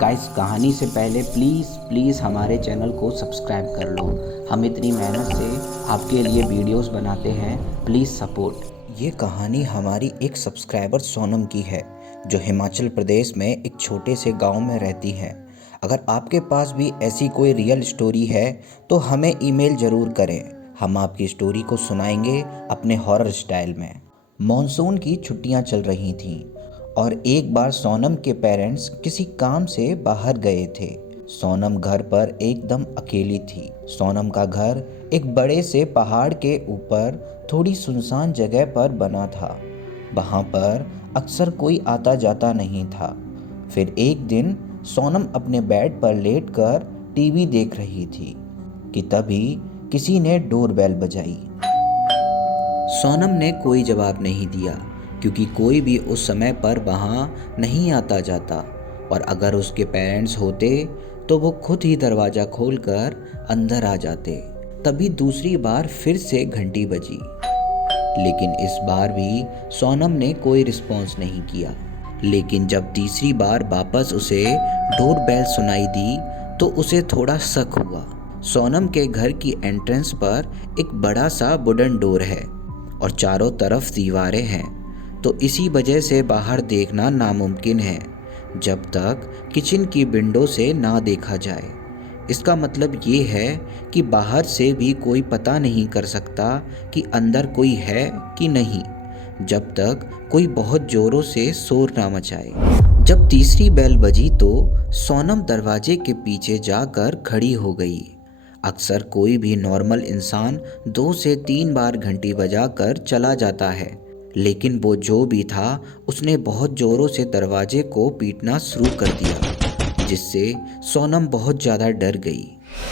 Guys कहानी से पहले प्लीज़ हमारे चैनल को सब्सक्राइब कर लो। हम इतनी मेहनत से आपके लिए वीडियोस बनाते हैं, प्लीज़ सपोर्ट। ये कहानी हमारी एक सब्सक्राइबर सोनम की है, जो हिमाचल प्रदेश में एक छोटे से गांव में रहती है। अगर आपके पास भी ऐसी कोई रियल स्टोरी है तो हमें ईमेल ज़रूर करें। हम आपकी स्टोरी को सुनाएंगे अपने हॉरर स्टाइल में। मॉनसून की छुट्टियां चल रही थीं और एक बार सोनम के पेरेंट्स किसी काम से बाहर गए थे। सोनम घर पर एकदम अकेली थी। सोनम का घर एक बड़े से पहाड़ के ऊपर थोड़ी सुनसान जगह पर बना था। वहाँ पर अक्सर कोई आता जाता नहीं था। फिर एक दिन सोनम अपने बेड पर लेटकर टीवी देख रही थी कि तभी किसी ने डोरबेल बजाई। सोनम ने कोई जवाब नहीं दिया, क्योंकि कोई भी उस समय पर वहाँ नहीं आता जाता, और अगर उसके पेरेंट्स होते तो वो खुद ही दरवाज़ा खोलकर अंदर आ जाते। तभी दूसरी बार फिर से घंटी बजी, लेकिन इस बार भी सोनम ने कोई रिस्पॉन्स नहीं किया। लेकिन जब तीसरी बार वापस उसे डोरबेल सुनाई दी तो उसे थोड़ा शक हुआ। सोनम के घर की एंट्रेंस पर एक बड़ा सा वुडन डोर है और चारों तरफ दीवारें हैं, तो इसी वजह से बाहर देखना नामुमकिन है जब तक किचन की विंडो से ना देखा जाए। इसका मतलब ये है कि बाहर से भी कोई पता नहीं कर सकता कि अंदर कोई है कि नहीं, जब तक कोई बहुत ज़ोरों से शोर ना मचाए। जब तीसरी बेल बजी तो सोनम दरवाजे के पीछे जाकर खड़ी हो गई। अक्सर कोई भी नॉर्मल इंसान 2 से 3 बार घंटी बजाकर चला जाता है, लेकिन वो जो भी था उसने बहुत ज़ोरों से दरवाजे को पीटना शुरू कर दिया, जिससे सोनम बहुत ज़्यादा डर गई।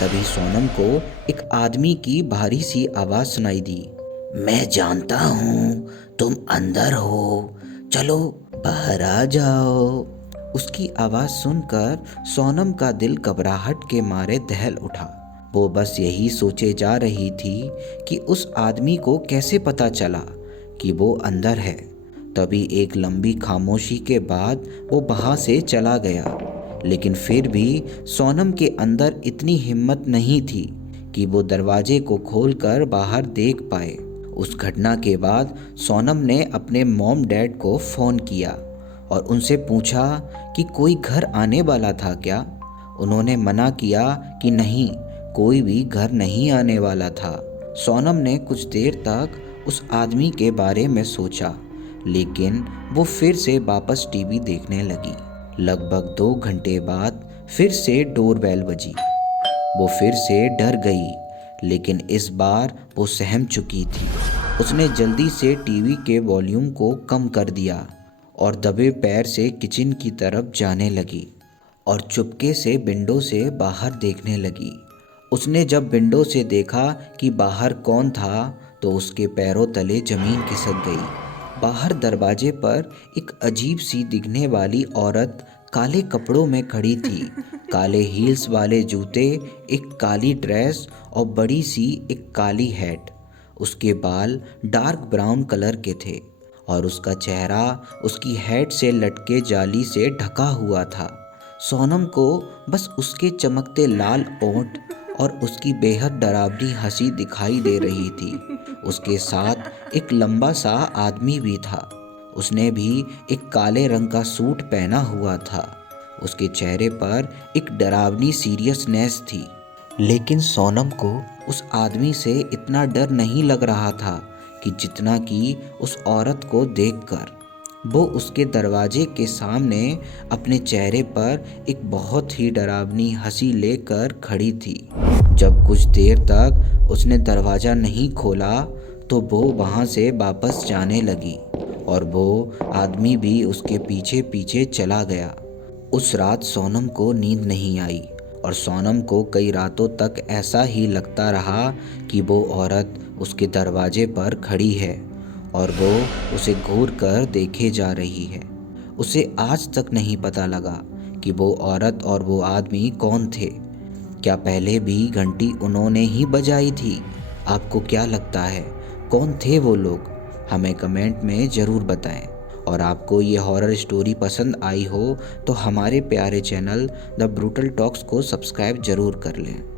तभी सोनम को एक आदमी की भारी सी आवाज़ सुनाई दी। मैं जानता हूँ तुम अंदर हो, चलो बाहर आ जाओ। उसकी आवाज़ सुनकर सोनम का दिल घबराहट के मारे दहल उठा। वो बस यही सोचे जा रही थी कि उस आदमी को कैसे पता चला कि वो अंदर है। तभी एक लंबी खामोशी के बाद वो वहाँ से चला गया, लेकिन फिर भी सोनम के अंदर इतनी हिम्मत नहीं थी कि वो दरवाजे को खोलकर बाहर देख पाए। उस घटना के बाद सोनम ने अपने मॉम डैड को फ़ोन किया और उनसे पूछा कि कोई घर आने वाला था क्या। उन्होंने मना किया कि नहीं, कोई भी घर नहीं आने वाला था। सोनम ने कुछ देर तक उस आदमी के बारे में सोचा, लेकिन वो फिर से वापस टीवी देखने लगी। लगभग 2 घंटे बाद फिर से डोरबेल बजी। वो फिर से डर गई, लेकिन इस बार वो सहम चुकी थी। उसने जल्दी से टीवी के वॉल्यूम को कम कर दिया और दबे पैर से किचन की तरफ जाने लगी और चुपके से विंडो से बाहर देखने लगी। उसने जब विंडो से देखा कि बाहर कौन था तो उसके पैरों तले ज़मीन खिसक गई। बाहर दरवाजे पर एक अजीब सी दिखने वाली औरत काले कपड़ों में खड़ी थी। काले हील्स वाले जूते, एक काली ड्रेस और बड़ी सी एक काली हैट। उसके बाल डार्क ब्राउन कलर के थे और उसका चेहरा उसकी हैट से लटके जाली से ढका हुआ था। सोनम को बस उसके चमकते लाल ओंठ और उसकी बेहद डरावनी हंसी दिखाई दे रही थी। उसके साथ एक लंबा सा आदमी भी था। उसने भी एक काले रंग का सूट पहना हुआ था। उसके चेहरे पर एक डरावनी सीरियसनेस थी, लेकिन सोनम को उस आदमी से इतना डर नहीं लग रहा था कि जितना कि उस औरत को देखकर। वो उसके दरवाजे के सामने अपने चेहरे पर एक बहुत ही डरावनी हंसी लेकर खड़ी थी। जब कुछ देर तक उसने दरवाज़ा नहीं खोला तो वो वहाँ से वापस जाने लगी और वो आदमी भी उसके पीछे पीछे चला गया। उस रात सोनम को नींद नहीं आई और सोनम को कई रातों तक ऐसा ही लगता रहा कि वो औरत उसके दरवाजे पर खड़ी है और वो उसे घूर कर देखे जा रही है। उसे आज तक नहीं पता लगा कि वो औरत और वो आदमी कौन थे। क्या पहले भी घंटी उन्होंने ही बजाई थी? आपको क्या लगता है, कौन थे वो लोग? हमें कमेंट में ज़रूर बताएं और आपको ये हॉरर स्टोरी पसंद आई हो तो हमारे प्यारे चैनल द ब्रूटल टॉक्स को सब्सक्राइब ज़रूर कर लें।